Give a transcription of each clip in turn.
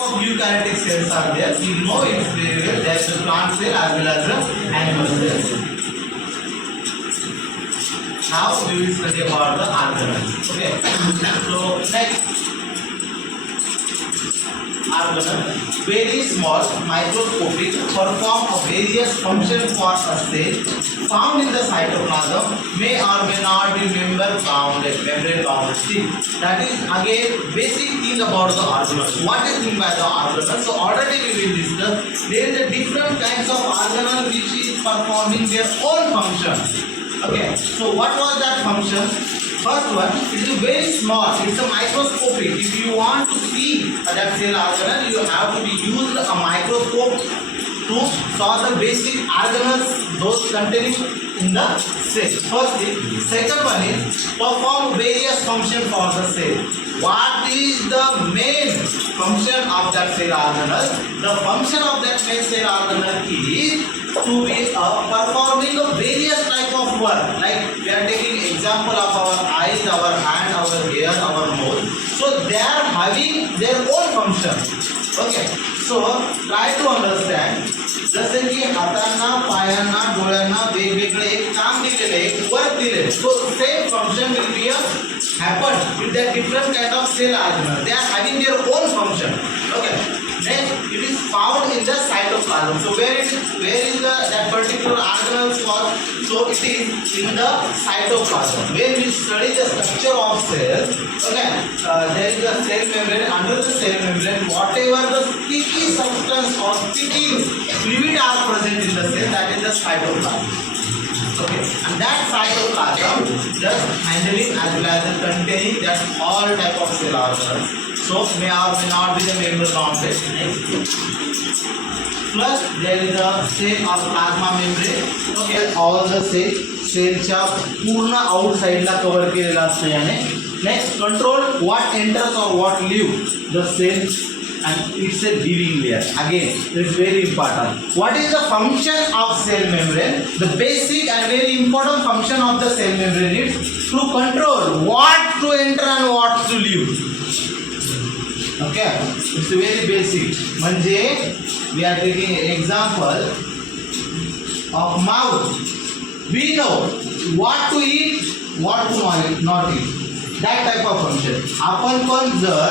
of eukaryotic cells are there. We know it's very well. There is a plant cell as well as the animal cell. Now we will study about the organelles. Okay. So next, organelle, very small, microscopic, perform a various functions for a cell, found in the cytoplasm, may or may not be membrane bounded. See, that is again basic thing about the organelle. What is meant by the organelle? So already we will discuss. There is a different kinds of organelle which is performing their own function. Okay, so what was that function? First one, it is very small, it's a microscopic. If you want to see that cell organelle, you have to be used a microscope to saw the basic organelles, those containing in the cell. First thing. Second one is perform various functions for the cell. What is the main function of that cell organelle? The function of that main cell organelle is to be performing a various type of work. Like we are taking example of our eyes, our hand, our ear, our mouth. So they are having their own function. Okay. So try to understand. जसे की हातांना, पायांना, डोळ्यांना वेगवेगळे एक काम दिलेले, एक work दिलेले. So same function will be happen with the different kind of cell organelle. They are having their own function. Okay. Next, it is found in the cytoplasm. So where is that particular organelle found? So it is in the cytoplasm. When we study the structure of cells, okay, there is a cell membrane. Under the cell membrane, whatever the sticky substance or sticky fluid are present in the cell, that is the cytoplasm. Okay, and that cytoplasm just handling as well as containing that all type of cell organelles. So may or may not be the membrane bounded. Plus there is a cell or plasma membrane. Okay, all the cellच्या पूर्ण outside ला cover केलेला असतो याने. Next, control what enters or what leaves the cell, and it's a living layer. Again, it's very important. What is the function of cell membrane? The basic and very important function of the cell membrane is to control what to enter and what to leave. Okay, it's very basic. म्हणजे we are taking an example of mouth. We know what to eat, what to not eat. That type of function. आपण पण जर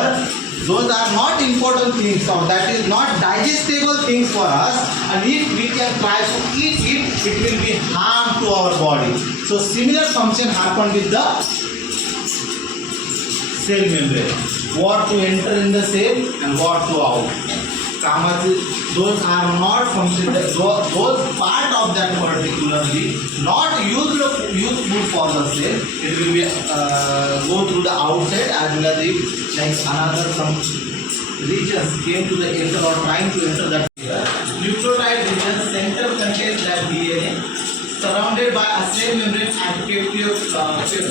those are not important things, or that is not digestible things for us, and if we can try to eat it, it will be harm to our body. So similar function happen with the cell membrane. What to enter in the cell and what to out. Those are not functions. Those part of that particularly not useful for the cell. It will be go through the outside, as well as if like another some regions came to the enter or trying to enter that here. Nucleotide region center contains that DNA, surrounded by a cell membrane and peptidoglycan.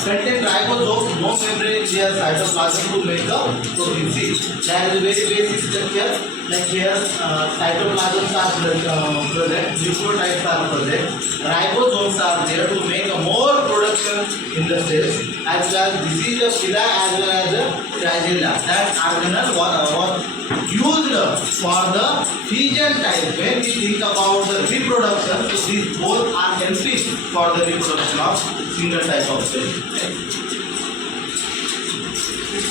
Contain ribosome, no membrane in their cytoplasm to make the protein. See, that is a very basic structure. Like here, cytoplasms are present, nucleotides are present, ribosomes are there to make a more production in the cells. As well as this is the pila as well as the flagella. That organelle was used for the fission type. When we think about the reproduction, so these both are helping for the reproduction of single type of cell.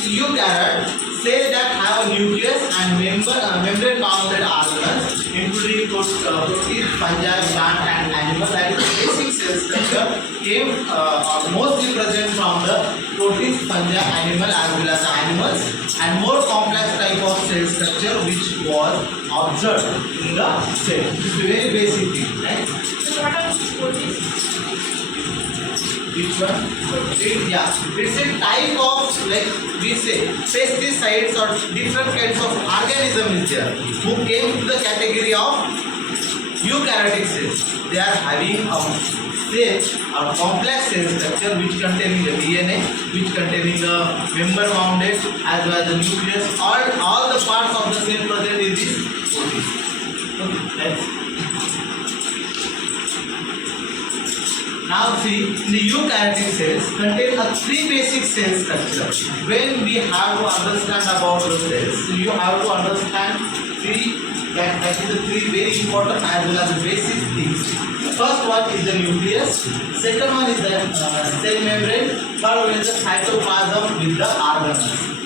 Eukaryotic cells that have a nucleus and membrane bounded organelles, including protein, fungi, plant and animal. That is the basic cell structure came are mostly present from the proteins, fungi, animal as well as animals, and more complex type of cell structure which was observed in the cell. This is a very basic thing, right? So what are proteins? Which one? It's a type of, like we say, pesticides or different kinds of organism is there who came to the category of eukaryotic cells. They are having a cell or complex cell structure which containing the DNA, which containing the membrane bounded as well as the nucleus. All the parts of the cell present in this protein. Okay, Now see, the eukaryotic cells contain a three basic cell structure. When we have to understand about the cells, you have to understand that is the three very important as well as the basic things. First one is the nucleus, second one is the cell membrane, third one is the cytoplasm with the organelles.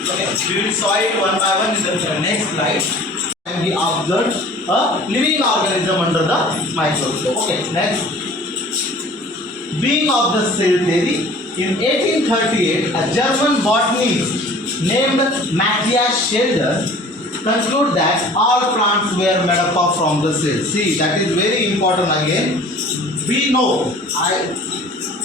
Okay, we will saw it one by one in the next slide. And we observed a living organism under the microscope. Okay, next. Being of the cell theory, in 1838, a German botanist named Matthias Schilder concluded that all plants were made up of from the cells. See, that is very important again. We know,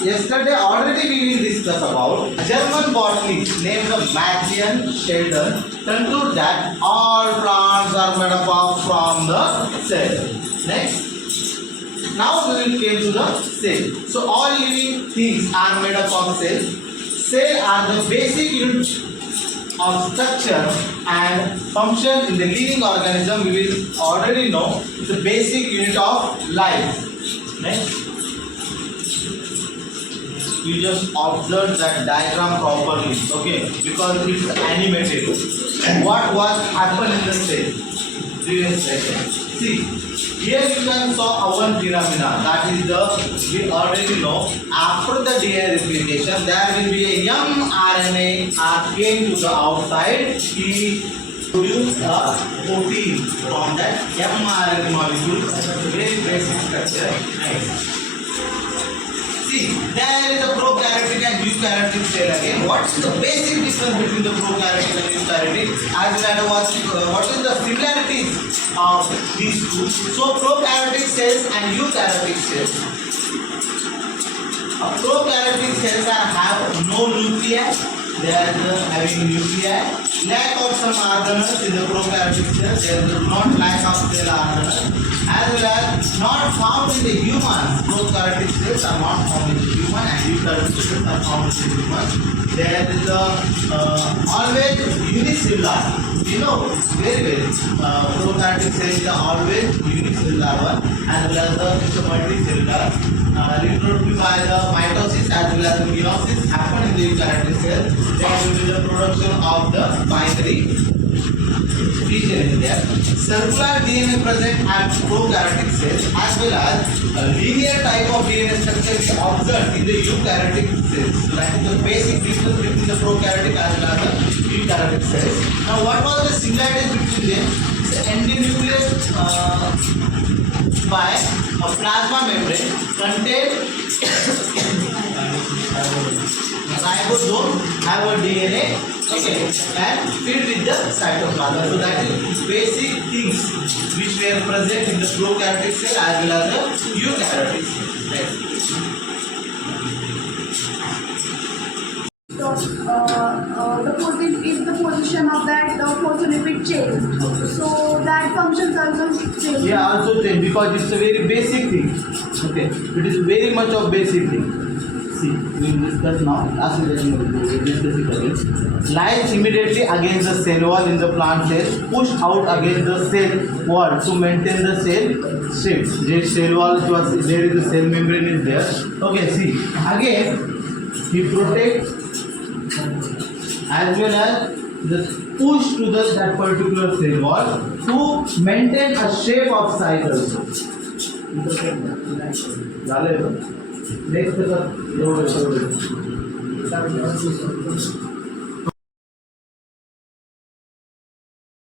yesterday already we will discuss about a German botanist named Matthias Schilder concluded that all plants are made up of from the cell. Next. Now we will come to the cell. So all living things are made up of cells. Cells are the basic unit of structure and function in the living organism. We will already know the basic unit of life. Next, you just observe that diagram properly, okay? Because it is animated. What was happened in the cell? Previous session. See. Here you can saw one phenomena, that is we already know, after the DNA replication there will be a young RNA came to the outside, he produced a protein from that mRNA molecule, very basic structure. Nice. See, there is a prokaryotic and eukaryotic cell again. What is the basic difference between the prokaryotic and eukaryotic? As well as what is the similarities of these two? So, prokaryotic cells and eukaryotic cells. Prokaryotic cells have no nuclei. They are having nuclei. Lack of some organelles in the prokaryotic cells. There is not lack of cell organelles. As well as not found in the humans. Prokaryotic cells are not found in the human and eukaryotic cells are found in the human. There is always unicellular. You know, very prokaryotic cells are always unicellular one, as well as the multicellular. Reproduced by the mitosis as well as the meiosis happen in the eukaryotic cell. There will be the production of the binary region in there. Circular DNA present at prokaryotic cells as well as a linear type of DNA structure is observed in the eukaryotic cells. So that is the basic difference between the prokaryotic as well as the eukaryotic cells. Now, what was the similarities between them? The endonucleus by a plasma membrane contain ribosome have a DNA, okay, and filled with the cytoplasm. So that is basic things which were present in the prokaryotic cell as well as the eukaryotic cell. Next. The protein is the position of that phospholipid chain. So that functions also change. Yeah, also change because it's a very basic thing. Okay, it is very much of basic thing. See, we will discuss now. Last session we will discuss it again. Lies immediately against the cell wall in the plant cells, push out against the cell wall to maintain the cell shape. This cell wall was there is the cell membrane is there. Okay, see again he protects as well as the push to that particular cell wall to maintain a shape of cycle. Next,